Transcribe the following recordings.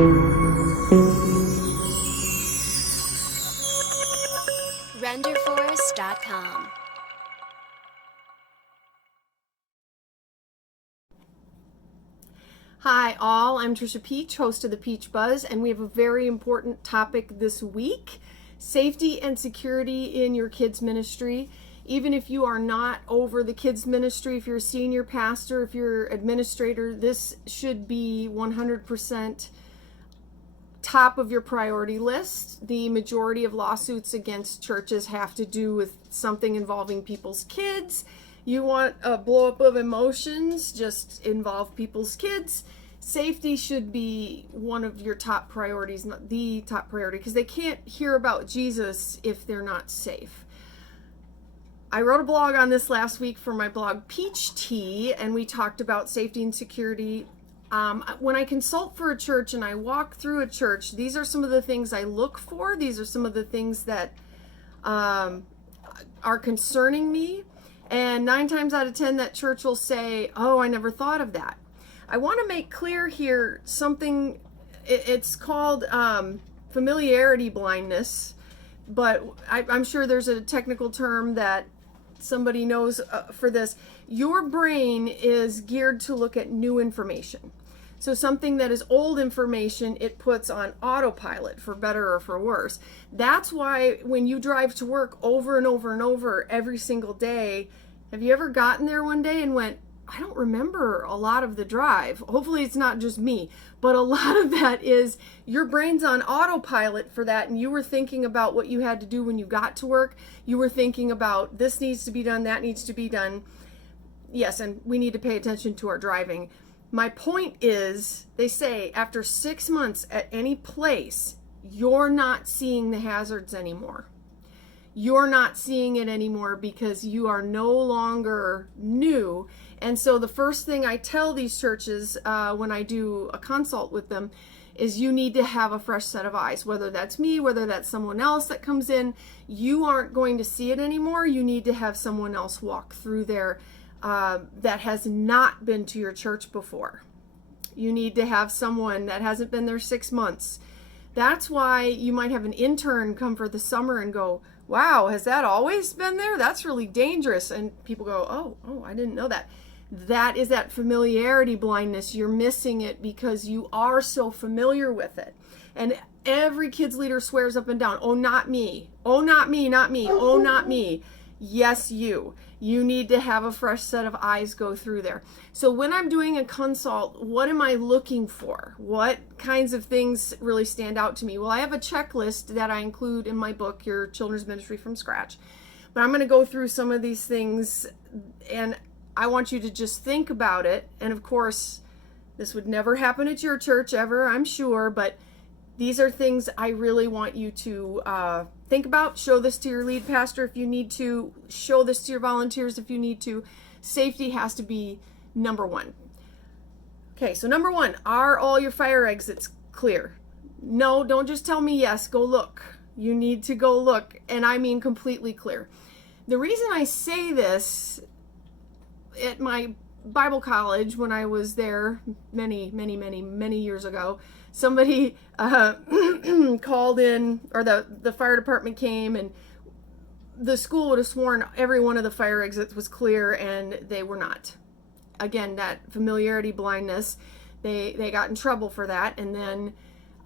renderforest.com. Hi all, I'm Trisha Peach, host of the Peach Buzz, and we have a very important topic this week: safety and security in your kids ministry. Even if you are not over the kids ministry, if you're a senior pastor, if you're administrator, this should be 100% top of your priority list. The majority of lawsuits against churches have to do with something involving people's kids. You want a blow up of emotions, just involve people's kids. Safety should be one of your top priorities, not the top priority, because they can't hear about Jesus if they're not safe. I wrote a blog on this last week for my blog Peach Tea, and we talked about safety and security. When I consult for a church and I walk through a church, these are some of the things I look for. These are some of the things that are concerning me. And 9 times out of 10, that church will say, oh, I never thought of that. I want to make clear here something. It's called familiarity blindness, but I'm sure there's a technical term that somebody knows for this. Your brain is geared to look at new information. So something that is old information, it puts on autopilot, for better or for worse. That's why when you drive to work over and over and over every single day, have you ever gotten there one day and went, I don't remember a lot of the drive? Hopefully it's not just me, but a lot of that is your brain's on autopilot for that, and you were thinking about what you had to do when you got to work. You were thinking about this needs to be done, that needs to be done. Yes, and we need to pay attention to our driving. My point is, they say after 6 months at any place, you're not seeing the hazards anymore. You're not seeing it anymore because you are no longer new. And so the first thing I tell these churches when I do a consult with them is you need to have a fresh set of eyes. Whether that's me, whether that's someone else that comes in, you aren't going to see it anymore. You need to have someone else walk through there that has not been to your church before. You need to have someone that hasn't been there 6 months. That's why you might have an intern come for the summer and go, wow, has that always been there? That's really dangerous. And people go, oh, I didn't know that. That is that familiarity blindness. You're missing it because you are so familiar with it. And every kids leader swears up and down, oh, not me. Oh, not me, not me. Oh, not me. Yes, you. You need to have a fresh set of eyes go through there. So when I'm doing a consult, what am I looking for? What kinds of things really stand out to me? Well, I have a checklist that I include in my book, Your Children's Ministry from Scratch. But I'm going to go through some of these things, and I want you to just think about it. And of course, this would never happen at your church ever, I'm sure, but these are things I really want you to think about. Show this to your lead pastor if you need to. Show this to your volunteers if you need to. Safety has to be number one. Okay, so number one, are all your fire exits clear? No, don't just tell me yes, go look. You need to go look, and I mean completely clear. The reason I say this, at my Bible college, when I was there many years ago, somebody called in, or the fire department came, and the school would have sworn every one of the fire exits was clear, and they were not. Again, that familiarity blindness, they got in trouble for that. And then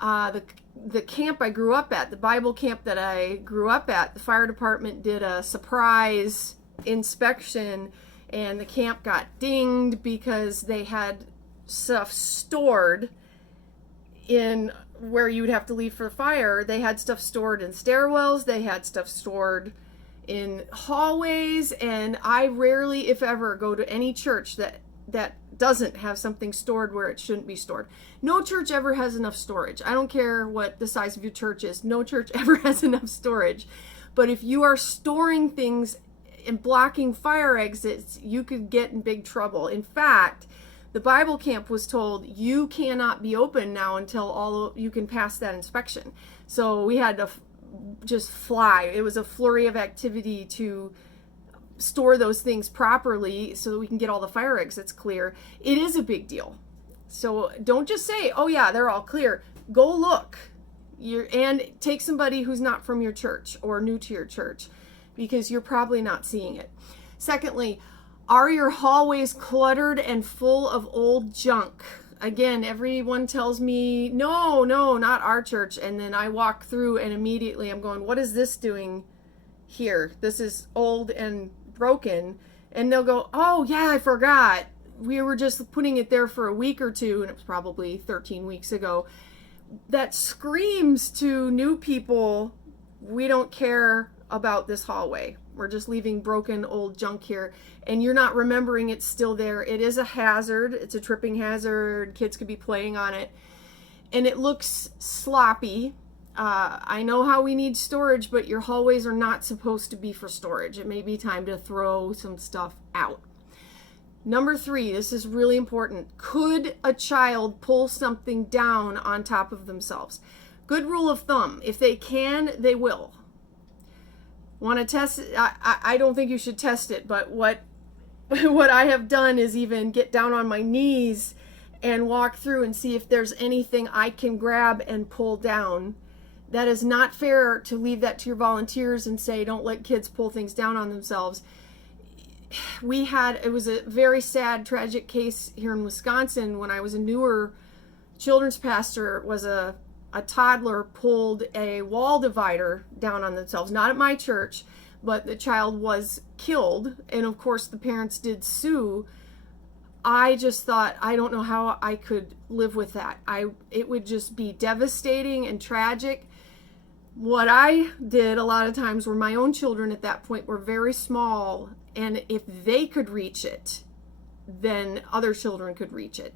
the camp I grew up at, the Bible camp that I grew up at, the fire department did a surprise inspection, and the camp got dinged because they had stuff stored in where you would have to leave for fire. They had stuff stored in stairwells, they had stuff stored in hallways, and I rarely, if ever, go to any church that doesn't have something stored where it shouldn't be stored. No church ever has enough storage. I don't care what the size of your church is. No church ever has enough storage. But if you are storing things and blocking fire exits, you could get in big trouble. In fact, the Bible camp was told you cannot be open now until you can pass that inspection. So we had to just fly. It was a flurry of activity to store those things properly so that we can get all the fire exits clear. It is a big deal. So don't just say, oh yeah, they're all clear. Go look. And take somebody who's not from your church or new to your church, because you're probably not seeing it. Secondly, are your hallways cluttered and full of old junk? Again, everyone tells me, no, not our church. And then I walk through and immediately I'm going, what is this doing here? This is old and broken. And they'll go, oh yeah, I forgot. We were just putting it there for a week or two, and it was probably 13 weeks ago. That screams to new people, we don't care about this hallway. We're just leaving broken old junk here, and you're not remembering it's still there. It is a hazard. It's a tripping hazard. Kids could be playing on it, and it looks sloppy. I know how we need storage, but your hallways are not supposed to be for storage. It may be time to throw some stuff out. Number 3, this is really important. Could a child pull something down on top of themselves? Good rule of thumb, if they can, they will. Want to test it? I don't think you should test it, but what I have done is even get down on my knees and walk through and see if there's anything I can grab and pull down. That is not fair to leave that to your volunteers and say, don't let kids pull things down on themselves. It was a very sad, tragic case here in Wisconsin when I was a newer children's pastor. Was a toddler pulled a wall divider down on themselves, not at my church, but the child was killed, and of course the parents did sue. I just thought, I don't know how I could live with that. It would just be devastating and tragic. What I did a lot of times were my own children at that point were very small, and if they could reach it, then other children could reach it.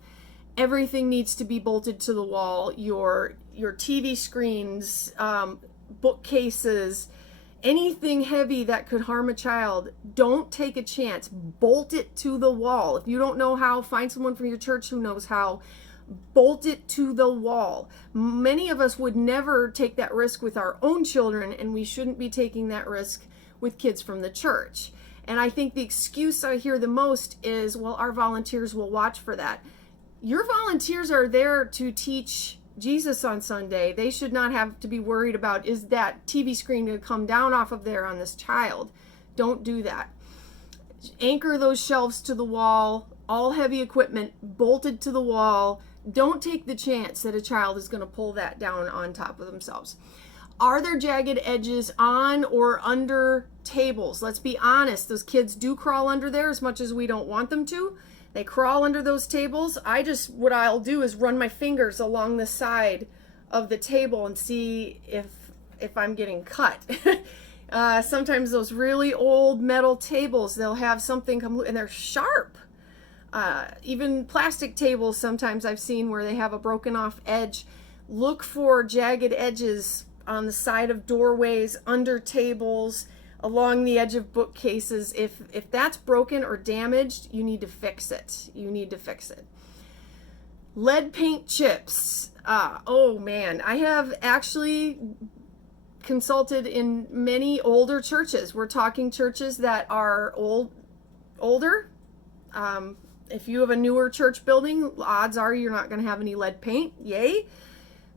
Everything needs to be bolted to the wall. Your TV screens, bookcases, anything heavy that could harm a child, don't take a chance. Bolt it to the wall. If you don't know how, find someone from your church who knows how. Bolt it to the wall. Many of us would never take that risk with our own children, and we shouldn't be taking that risk with kids from the church. And I think the excuse I hear the most is, well, our volunteers will watch for that. Your volunteers are there to teach Jesus on Sunday. They should not have to be worried about, is that TV screen going to come down off of there on this child? Don't do that. Anchor those shelves to the wall, all heavy equipment bolted to the wall. Don't take the chance that a child is going to pull that down on top of themselves. Are there jagged edges on or under tables? Let's be honest, those kids do crawl under there as much as we don't want them to. They crawl under those tables. What I'll do is run my fingers along the side of the table and see if I'm getting cut. Sometimes those really old metal tables, they'll have something come and they're sharp. Even plastic tables, sometimes I've seen where they have a broken off edge. Look for jagged edges on the side of doorways, under tables, along the edge of bookcases. If that's broken or damaged, you need to fix it. Lead paint chips. Oh man, I have actually consulted in many older churches. We're talking churches that are older. If you have a newer church building, odds are you're not going to have any lead paint. Yay.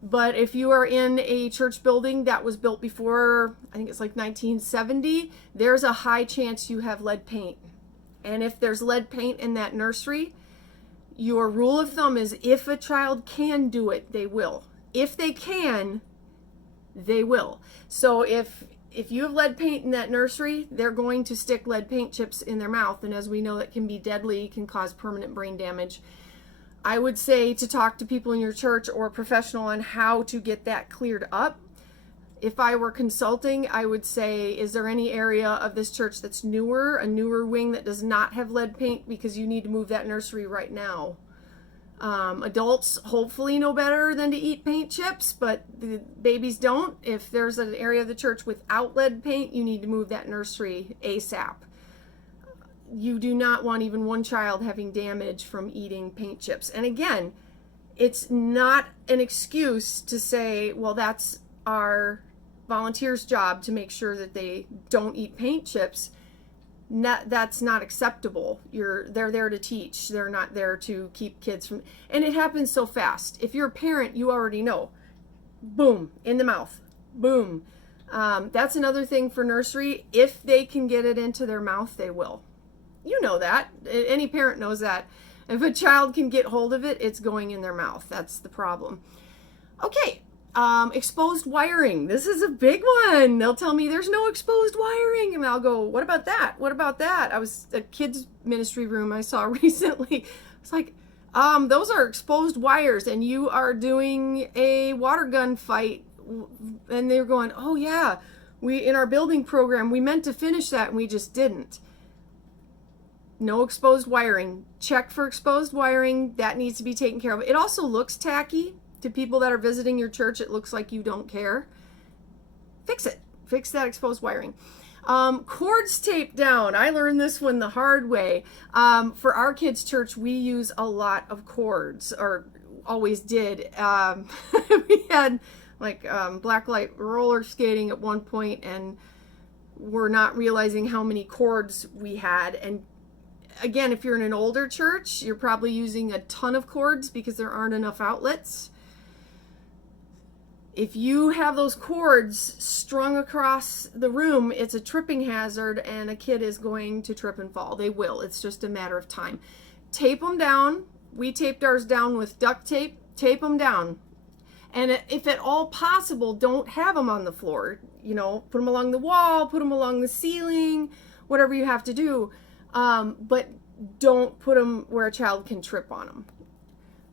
But if you are in a church building that was built before, I think it's like 1970, there's a high chance you have lead paint. And if there's lead paint in that nursery, your rule of thumb is if a child can do it, they will. If they can, they will. So if you have lead paint in that nursery, they're going to stick lead paint chips in their mouth. And as we know, that can be deadly, can cause permanent brain damage. I would say to talk to people in your church or a professional on how to get that cleared up. If I were consulting, I would say, is there any area of this church that's newer, a newer wing that does not have lead paint, because you need to move that nursery right now. Adults hopefully know better than to eat paint chips, but the babies don't. If there's an area of the church without lead paint, you need to move that nursery ASAP. You do not want even one child having damage from eating paint chips. And again, it's not an excuse to say, well, that's our volunteers' job to make sure that they don't eat paint chips. That's not acceptable. They're there to teach. They're not there to keep kids from, and it happens so fast. If you're a parent, you already know. boom, in the mouth, boom. That's another thing for nursery. If they can get it into their mouth, they will. You know that. Any parent knows that. If a child can get hold of it, it's going in their mouth. That's the problem. Okay, exposed wiring. This is a big one. They'll tell me there's no exposed wiring, and I'll go, what about that? What about that? I was a kids ministry room I saw recently. It's like, those are exposed wires, and you are doing a water gun fight. And they're going, oh yeah, we in our building program we meant to finish that and we just didn't. No exposed wiring. Check for exposed wiring. That needs to be taken care of. It also looks tacky to people that are visiting your church. It looks like you don't care. Fix it. Fix that exposed wiring. Cords taped down. I learned this one the hard way. For our kids' church, we use a lot of cords, or always did. We had like blacklight roller skating at one point, and we're not realizing how many cords we had. And again, if you're in an older church, you're probably using a ton of cords because there aren't enough outlets. If you have those cords strung across the room, it's a tripping hazard, and a kid is going to trip and fall. They will. It's just a matter of time. Tape them down. We taped ours down with duct tape. Tape them down. And if at all possible, don't have them on the floor. You know, put them along the wall, put them along the ceiling, whatever you have to do. But don't put them where a child can trip on them.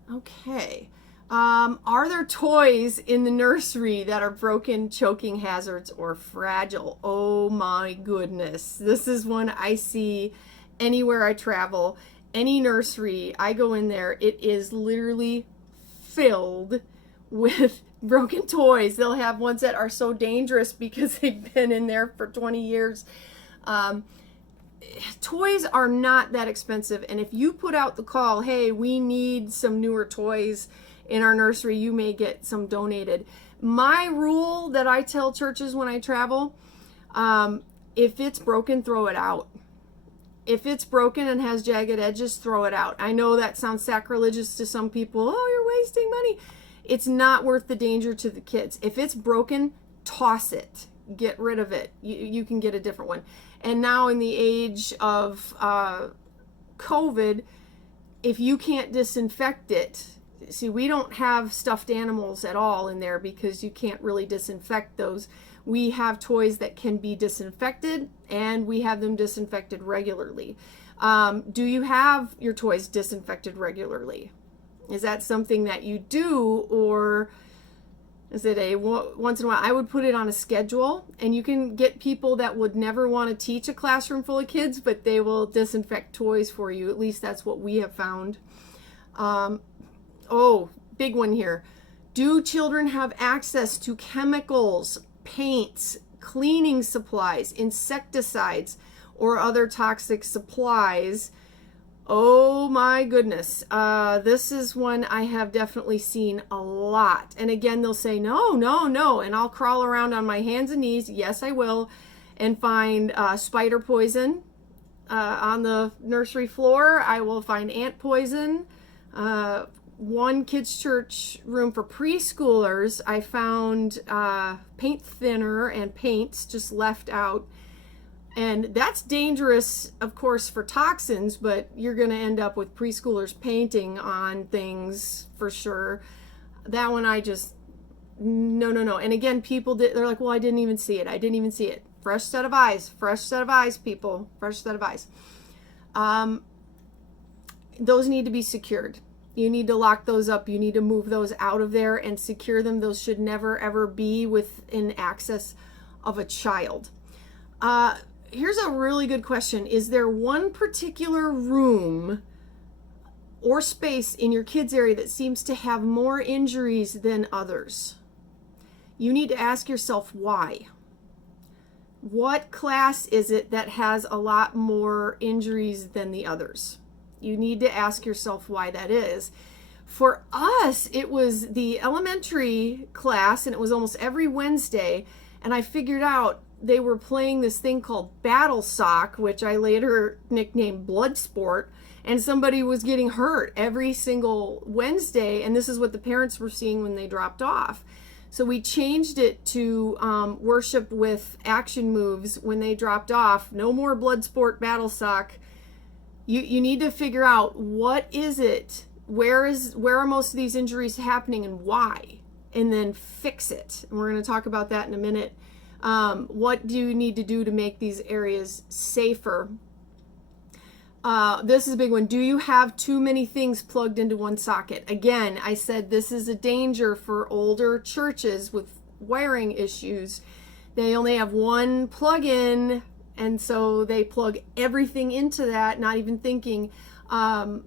Okay. Are there toys in the nursery that are broken, choking hazards, or fragile? Oh my goodness. This is one I see anywhere I travel. Any nursery, I go in there, it is literally filled with broken toys. They'll have ones that are so dangerous because they've been in there for 20 years. Toys are not that expensive, and if you put out the call, hey, we need some newer toys in our nursery, you may get some donated. My rule that I tell churches when I travel, if it's broken, throw it out. If it's broken and has jagged edges, throw it out. I know that sounds sacrilegious to some people. Oh, you're wasting money. It's not worth the danger to the kids. If it's broken, toss it. Get rid of it. You can get a different one. And now in the age of COVID, if you can't disinfect it, see, we don't have stuffed animals at all in there because you can't really disinfect those. We have toys that can be disinfected, and we have them disinfected regularly. Do you have your toys disinfected regularly? Is that something that you do, or is it a once in a while? I would put it on a schedule, and you can get people that would never want to teach a classroom full of kids, but they will disinfect toys for you. At least that's what we have found. Oh, big one here. Do children have access to chemicals, paints, cleaning supplies, insecticides, or other toxic supplies? Oh my goodness. This is one I have definitely seen a lot. And again, they'll say, no, no, no. And I'll crawl around on my hands and knees. Yes, I will. And find spider poison on the nursery floor. I will find ant poison. One kids' church room for preschoolers, I found paint thinner and paints just left out. And that's dangerous, of course, for toxins, but you're going to end up with preschoolers painting on things for sure. That one I just, no, no, no. And again, people, they're like, well, I didn't even see it. I didn't even see it. Fresh set of eyes, people, fresh set of eyes. Those need to be secured. You need to lock those up. You need to move those out of there and secure them. Those should never, ever be within access of a child. Here's a really good question. Is there one particular room or space in your kids' area that seems to have more injuries than others? You need to ask yourself why. What class is it that has a lot more injuries than the others? You need to ask yourself why that is. For us, it was the elementary class, and it was almost every Wednesday, and I figured out they were playing this thing called Battle Sock, which I later nicknamed Blood Sport, and somebody was getting hurt every single Wednesday, and this is what the parents were seeing when they dropped off. So we changed it to worship with action moves when they dropped off. No more blood sport battle sock. You need to figure out what is it, where are most of these injuries happening and why, and then fix it. And we're going to talk about that in a minute. What do you need to do to make these areas safer? This is a big one. Do you have too many things plugged into one socket? Again, I said this is a danger for older churches with wiring issues. They only have one plug-in, and so they plug everything into that, not even thinking. A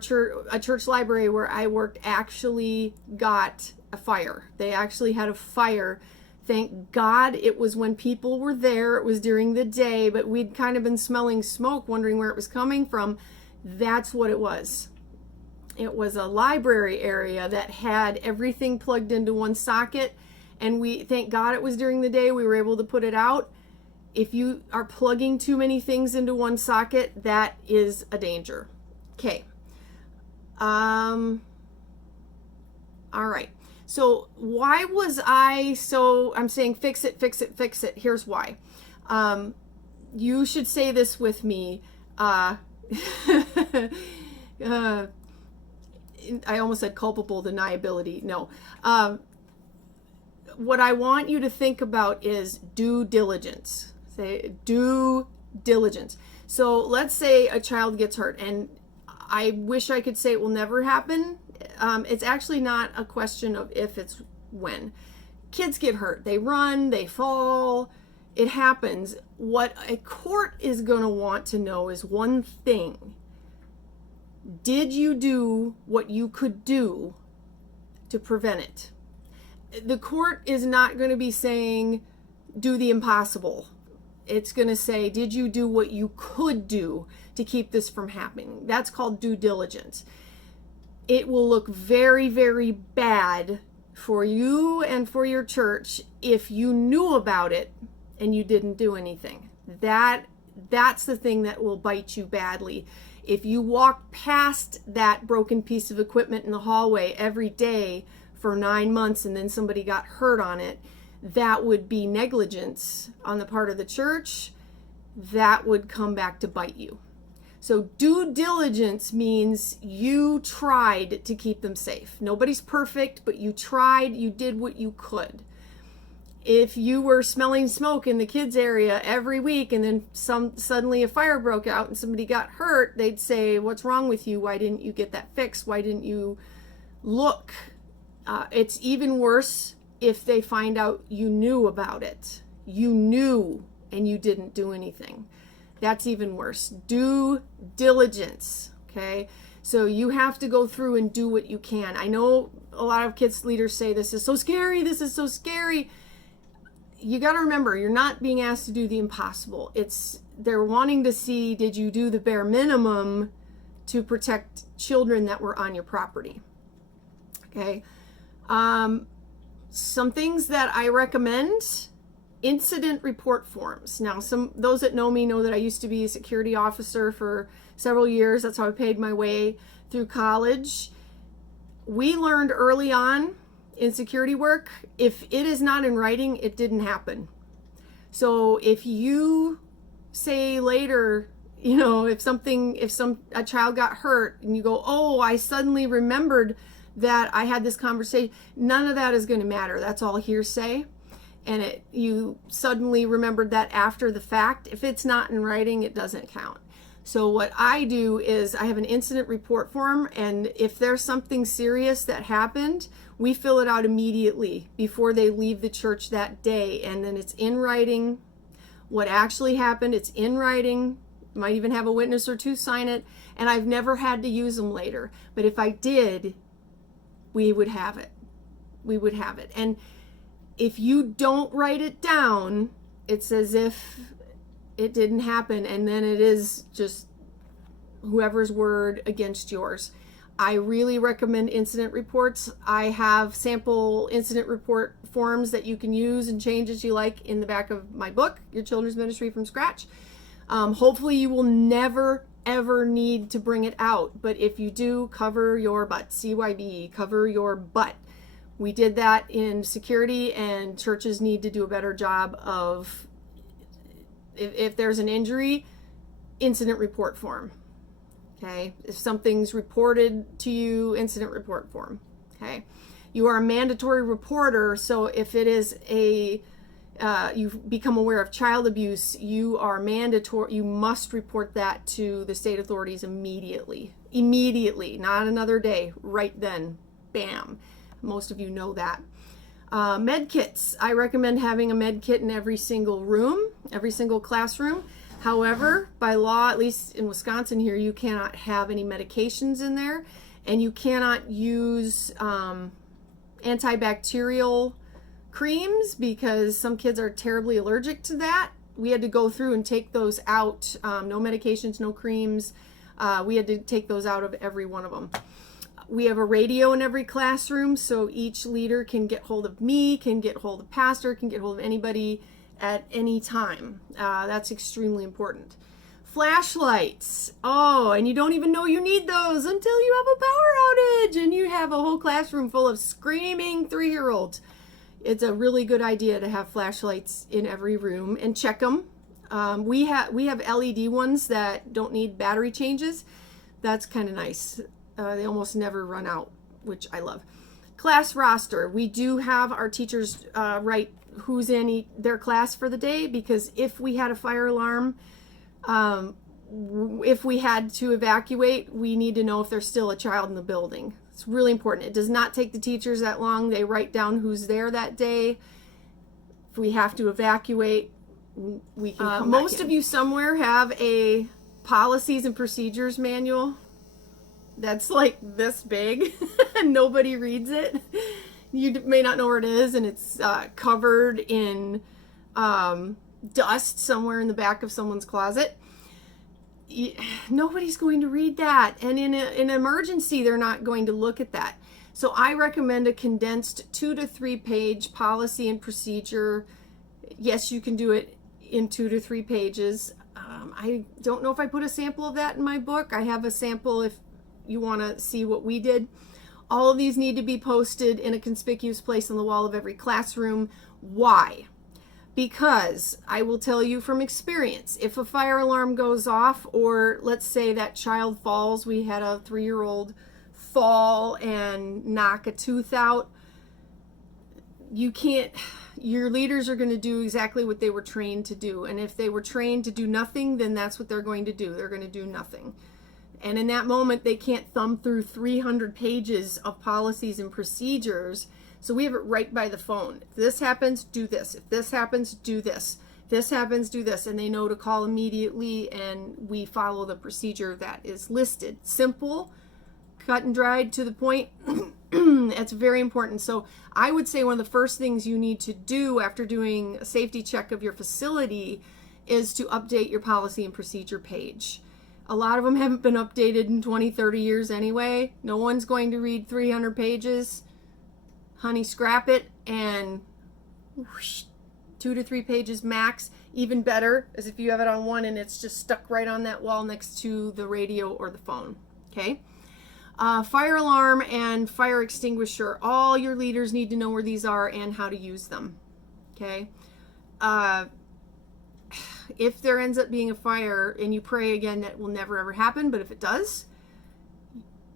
church library where I worked actually got a fire. They actually had a fire. Thank God it was when people were there. It was during the day, but we'd kind of been smelling smoke, wondering where it was coming from. That's what it was. It was a library area that had everything plugged into one socket, and thank God it was during the day. We were able to put it out. If you are plugging too many things into one socket, that is a danger. Okay. All right. So why was I'm saying fix it, fix it, fix it. Here's why. You should say this with me. I almost said culpable deniability. No. What I want you to think about is due diligence. Say due diligence. So let's say a child gets hurt, and I wish I could say it will never happen. It's actually not a question of if, it's when. Kids get hurt. They run, they fall. It happens. What a court is going to want to know is one thing. Did you do what you could do to prevent it? The court is not going to be saying, do the impossible. It's going to say, did you do what you could do to keep this from happening? That's called due diligence. It will look very, very bad for you and for your church if you knew about it and you didn't do anything. That's the thing that will bite you badly. If you walk past that broken piece of equipment in the hallway every day for 9 months and then somebody got hurt on it, that would be negligence on the part of the church. That would come back to bite you. So due diligence means you tried to keep them safe. Nobody's perfect, but you tried, you did what you could. If you were smelling smoke in the kids area every week and then suddenly a fire broke out and somebody got hurt, they'd say, what's wrong with you? Why didn't you get that fixed? Why didn't you look? It's even worse if they find out you knew about it. You knew and you didn't do anything. That's even worse. Due diligence, okay? So you have to go through and do what you can. I know a lot of kids leaders say this is so scary, this is so scary. You got to remember, you're not being asked to do the impossible. They're wanting to see, did you do the bare minimum to protect children that were on your property? Okay. Some things that I recommend: incident report forms. Now, those that know me know that I used to be a security officer for several years. That's how I paid my way through college. We learned early on in security work, if it is not in writing, it didn't happen. So if you say later, if a child got hurt and you go, oh, I suddenly remembered that I had this conversation, none of that is going to matter. That's all hearsay. And you suddenly remembered that after the fact. If it's not in writing, it doesn't count. So what I do is I have an incident report form, and if there's something serious that happened, we fill it out immediately before they leave the church that day. And then it's in writing what actually happened. It's in writing. Might even have a witness or two sign it. And I've never had to use them later. But if I did, we would have it. We would have it. And if you don't write it down, it's as if it didn't happen, and then it is just whoever's word against yours. I really recommend incident reports. I have sample incident report forms that you can use and change as you like in the back of my book, Your Children's Ministry from Scratch. Hopefully you will never, ever need to bring it out, but if you do, cover your butt. CYB, cover your butt We did that in security, and churches need to do a better job of, if there's an injury, incident report form. Okay, if something's reported to you, incident report form. Okay, you are a mandatory reporter, so if it is you've become aware of child abuse, you are mandatory. You must report that to the state authorities immediately. Immediately, not another day. Right then, bam. Most of you know that. Med kits. I recommend having a med kit in every single room, every single classroom. However, by law, at least in Wisconsin here, you cannot have any medications in there, and you cannot use antibacterial creams because some kids are terribly allergic to that. We had to go through and take those out. No medications, no creams. We had to take those out of every one of them. We have a radio in every classroom, so each leader can get hold of me, can get hold of pastor, can get hold of anybody at any time. That's extremely important. Flashlights. Oh, and you don't even know you need those until you have a power outage and you have a whole classroom full of screaming 3-year-olds. It's a really good idea to have flashlights in every room and check them. We have LED ones that don't need battery changes. That's kind of nice. They almost never run out, which I love. Class roster. We do have our teachers write who's in their class for the day, because if we had a fire alarm, if we had to evacuate, we need to know if there's still a child in the building. It's really important. It does not take the teachers that long. They write down who's there that day. If we have to evacuate, we can come back in. Most of you somewhere have a policies and procedures manual that's like this big and nobody reads it. You may not know where it is, and it's covered in dust somewhere in the back of someone's closet. Nobody's going to read that, and in an emergency they're not going to look at that. So I recommend a condensed 2 to 3 page policy and procedure. Yes, you can do it in 2 to 3 pages. I don't know if I put a sample of that in my book. I have a sample if you want to see what we did. All of these need to be posted in a conspicuous place on the wall of every classroom. Why? Because I will tell you from experience, if a fire alarm goes off, or let's say that child falls, we had a 3-year-old fall and knock a tooth out, your leaders are going to do exactly what they were trained to do. And if they were trained to do nothing, then that's what they're going to do. They're going to do nothing. And in that moment, they can't thumb through 300 pages of policies and procedures. So we have it right by the phone. If this happens, do this. If this happens, do this. If this happens, do this. And they know to call immediately, and we follow the procedure that is listed. Simple, cut and dried, to the point. That's very important. So I would say one of the first things you need to do after doing a safety check of your facility is to update your policy and procedure page. A lot of them haven't been updated in 20, 30 years anyway. No one's going to read 300 pages. Honey, scrap it, and whoosh, 2 to 3 pages max. Even better is if you have it on one and it's just stuck right on that wall next to the radio or the phone. Okay? Fire alarm and fire extinguisher. All your leaders need to know where these are and how to use them. Okay? If there ends up being a fire, and you pray again that will never ever happen, but if it does,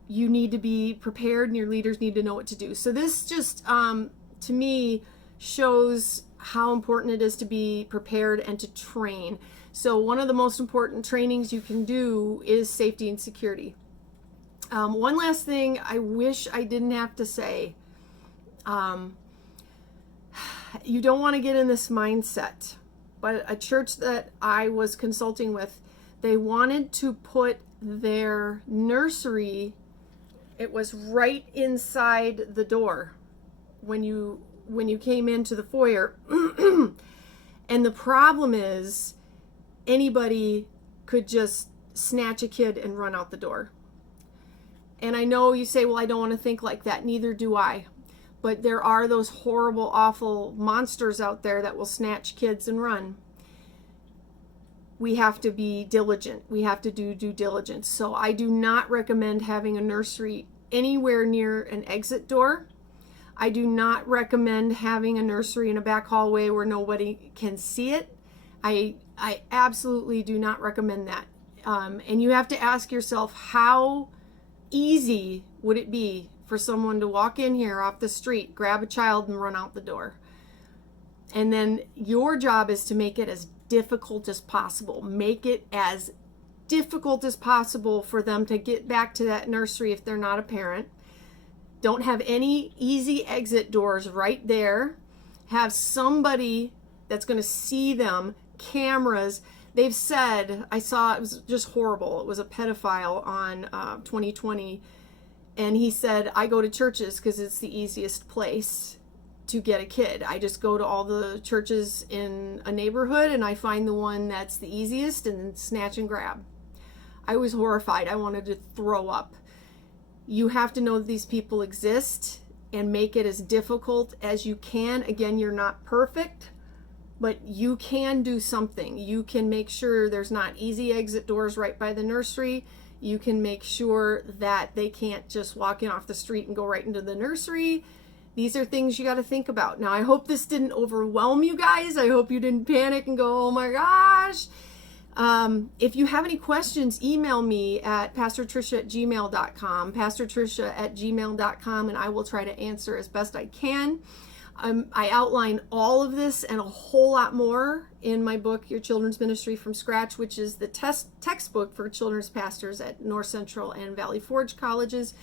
you need to be prepared and your leaders need to know what to do. So this just, to me, shows how important it is to be prepared and to train. So one of the most important trainings you can do is safety and security. One last thing I wish I didn't have to say. You don't want to get in this mindset. But a church that I was consulting with, they wanted to put their nursery, it was right inside the door when you came into the foyer. And the problem is anybody could just snatch a kid and run out the door. And I know you say, well, I don't want to think like that. Neither do I. But there are those horrible, awful monsters out there that will snatch kids and run. We have to be diligent. We have to do due diligence. So I do not recommend having a nursery anywhere near an exit door. I do not recommend having a nursery in a back hallway where nobody can see it. I absolutely do not recommend that. And you have to ask yourself, how easy would it be for someone to walk in here off the street, grab a child, and run out the door? And then your job is to make it as difficult as possible. Make it as difficult as possible for them to get back to that nursery if they're not a parent. Don't have any easy exit doors right there. Have somebody that's going to see them, cameras. They've said, I saw, it was just horrible. It was a pedophile on 2020. And he said, I go to churches because it's the easiest place to get a kid. I just go to all the churches in a neighborhood and I find the one that's the easiest and snatch and grab. I was horrified. I wanted to throw up. You have to know that these people exist and make it as difficult as you can. Again, you're not perfect, but you can do something. You can make sure there's not easy exit doors right by the nursery. You can make sure that they can't just walk in off the street and go right into the nursery. These are things you got to think about. Now, I hope this didn't overwhelm you guys. I hope you didn't panic and go, oh my gosh. If you have any questions, email me at pastortricia@gmail.com, pastortricia@gmail.com, and I will try to answer as best I can. I outline all of this and a whole lot more in my book, Your Children's Ministry from Scratch, which is the textbook for children's pastors at North Central and Valley Forge colleges.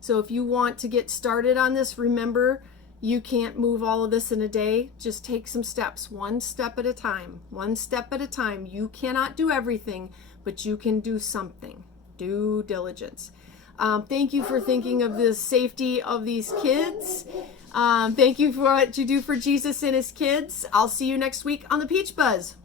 So if you want to get started on this, remember, you can't move all of this in a day. Just take some steps, one step at a time, one step at a time. You cannot do everything, but you can do something. Do diligence. Thank you for thinking of the safety of these kids. Thank you for what you do for Jesus and his kids. I'll see you next week on the Peach Buzz.